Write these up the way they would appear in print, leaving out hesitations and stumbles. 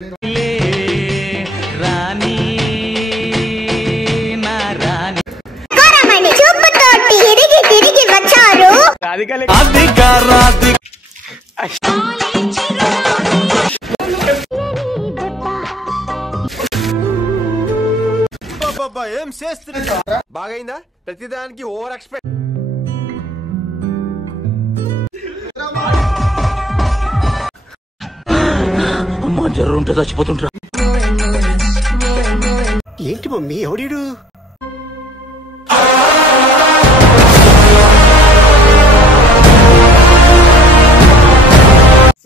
ఏం చేస్తున్నా బాగైందా ప్రతిదానికి ఓవర్ ఎక్స్పెక్ట్ అమ్మా జ్వరం ఉంటే చచ్చిపోతుంటా ఏంటి మమ్మీ ఎవడీడు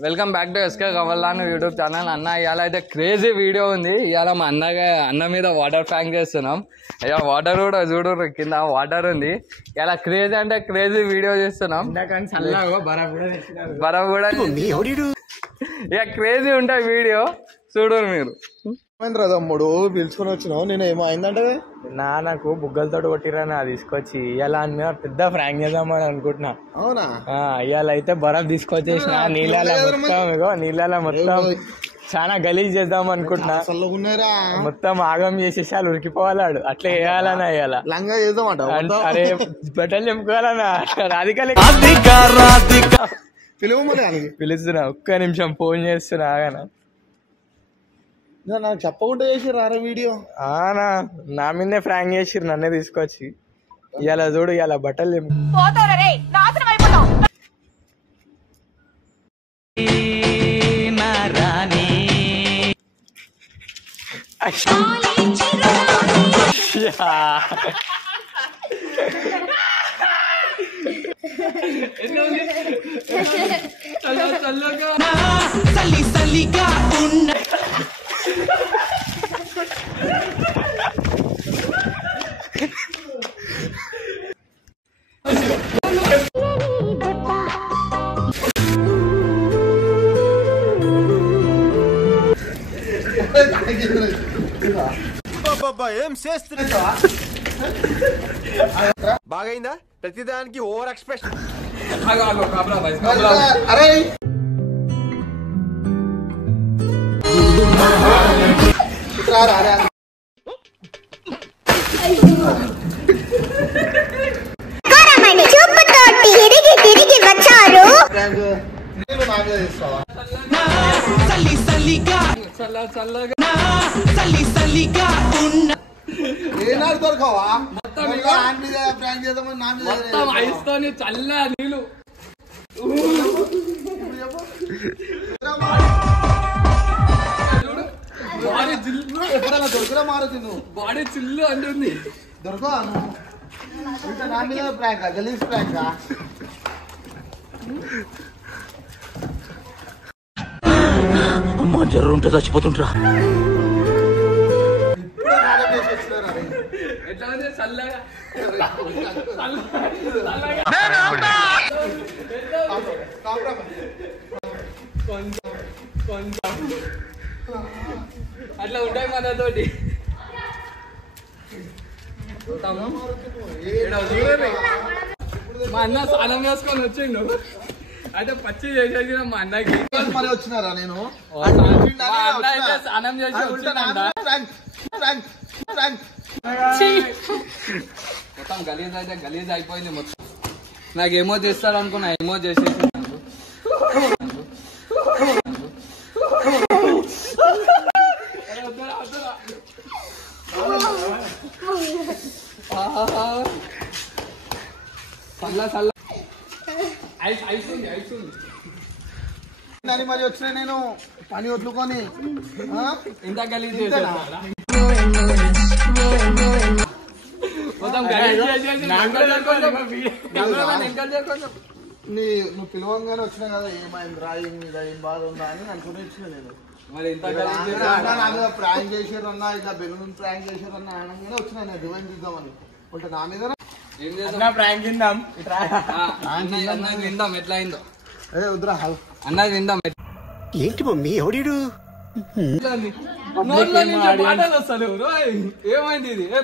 వెల్కమ్ బ్యాక్ టు ఎస్కే కవల్లాను యూట్యూబ్ ఛానల్. అన్న ఇవాళ అయితే క్రేజీ వీడియో ఉంది. ఇవాళ మా అన్న మీద వాటర్ ట్యాంక్ చేస్తున్నాం. ఇక వాటర్ కూడా చూడు కింద వాటర్ ఉంది. ఇలా క్రేజీ అంటే క్రేజీ వీడియో చేస్తున్నాం. బరఫ్ కూడా ఇక క్రేజీ ఉంటాయి వీడియో చూడరు మీరు. తమ్ముడు పిలుచుకొని వచ్చినావు నేను ఏమో అయిందంటే నాకు బుగ్గలతో కొట్టిరని అది తీసుకొచ్చి ఇవాళ మీద పెద్ద ఫ్రాంక్ చేద్దామని అనుకుంటున్నా. అవునా? ఇవాళ అయితే బరఫ్ తీసుకొచ్చేసిన నీళ్ళ మొత్తం చాలా గలీజ్ చేద్దాం అనుకుంటున్నా. మొత్తం ఆగం చేసేసి వాళ్ళు ఉరికిపోవాలాడు అట్లా వేయాలన్నా ఇవాళ లంగా చేద్దామంట. అరే బట్టలు చెప్పుకోవాలన్నా పిలుస్తున్నా ఒక్క నిమిషం ఫోన్ చేస్తున్నా ఆగనా. నాకు చెప్పకుండా చేసిర్రు అరే వీడియో. నా మీదే ఫ్రాంక్ చేసిర్రు నన్నే తీసుకొచ్చి. ఇవాళ చూడు ఇవాళ బట్టలు ఏం చేస్తున్నా బాగైందా ప్రతిదానికి ఓవర్ ఎక్స్ప్రెషన్. అరే దొరకవా చల్ల నీళ్ళు బాడీ చిల్లు అంటుంది. దొరకవా నా మీద ప్రాంక్ గలీజ్ ప్రాంక్. అమ్మా జ్వరం ఉంటే చచ్చిపోతుంటా. అట్లా ఉంటాయి మనతోటి. మా అన్న స్నానం వేసుకొని వచ్చిండు అయితే పచ్చి చేసేసిన మా అన్నకి మరి వచ్చినారా నేను స్నానం చేసి వచ్చిందంట. మొత్తం గలీజ్ అయితే గలీజ్ అయిపోయింది మొత్తం. నాకు ఏమో చేస్తాడు అనుకున్నా ఏమో చేసేసి మరి వచ్చిన నేను పని వదులుకొని ఇంత గలీజ్ నువ్వు పిలవంగానే వచ్చినా కదా ఏమైంది రాయింగ్ మీద ఏం బాధ ఉందా అని అనుకుని వచ్చిన నేను. మరి ఇంత ప్రాంక్ చేసారన్నా ఇలా బెలూన్ ప్రాంక్ చేసారన్నా అనగానే వచ్చిన నేను రివైండ్ చూద్దామని ఉంటే నా మీద ప్రాంక్ విందాం విందాం ఎట్లా అయిందో. అదే వద్దురా అన్నది విందాం. ఏంటి మమ్మీ ఎవడీడు ఏమైంది ఇది? ఏ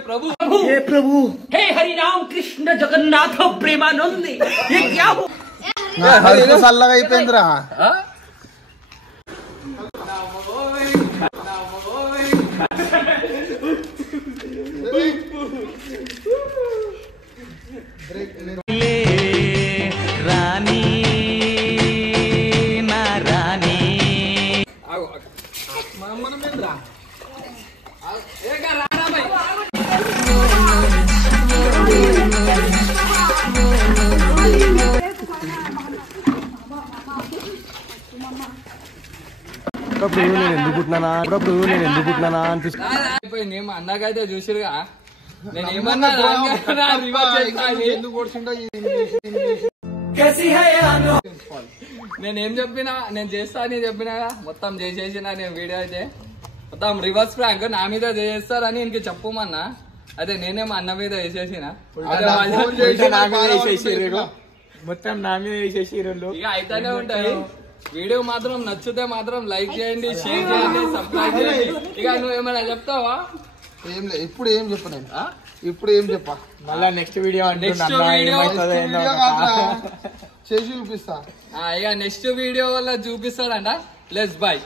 ప్రభు हे हरि राम कृष्ण जगन्नाथ प्रेमानंद చల్లగా అయిపోయిందిరా. రాణి నా రాణి నేను ఎందుకు పుట్టినానా అనిపిస్తుంది. అయిపోయింది మా అన్నకైతే చూసిరుగా నేను ఏమన్నా ఎందుకు కొడుతుంటా నేనేం చెప్పినా నేను చేస్తా అని చెప్పినాగా మొత్తం చేసేసిన నేను వీడియో అయితే మొత్తం రివర్స్ ప్రాంక్ నా మీద చేస్తారని ఇంక చెప్పమన్నా అదే నేనే మా అన్న మీద వేసేసిన మొత్తం నా మీద వేసేసిరు. ఇక అయితేనే ఉంటాయి. వీడియో మాత్రం నచ్చితే మాత్రం లైక్ చేయండి, షేర్ చేయండి, సబ్స్క్రైబ్ చేయండి. ఇక నువ్వు ఏమైనా చెప్తావా? ఏం లేదు, ఇప్పుడు ఏం చెప్ప నేను, ఇప్పుడు ఏం చెప్పా మళ్ళా నెక్స్ట్ వీడియో నెక్స్ట్ వీడియో చేసి చూపిస్తా. ఇక నెక్స్ట్ వీడియో వల్ల చూపిస్తాడంట. Let's by.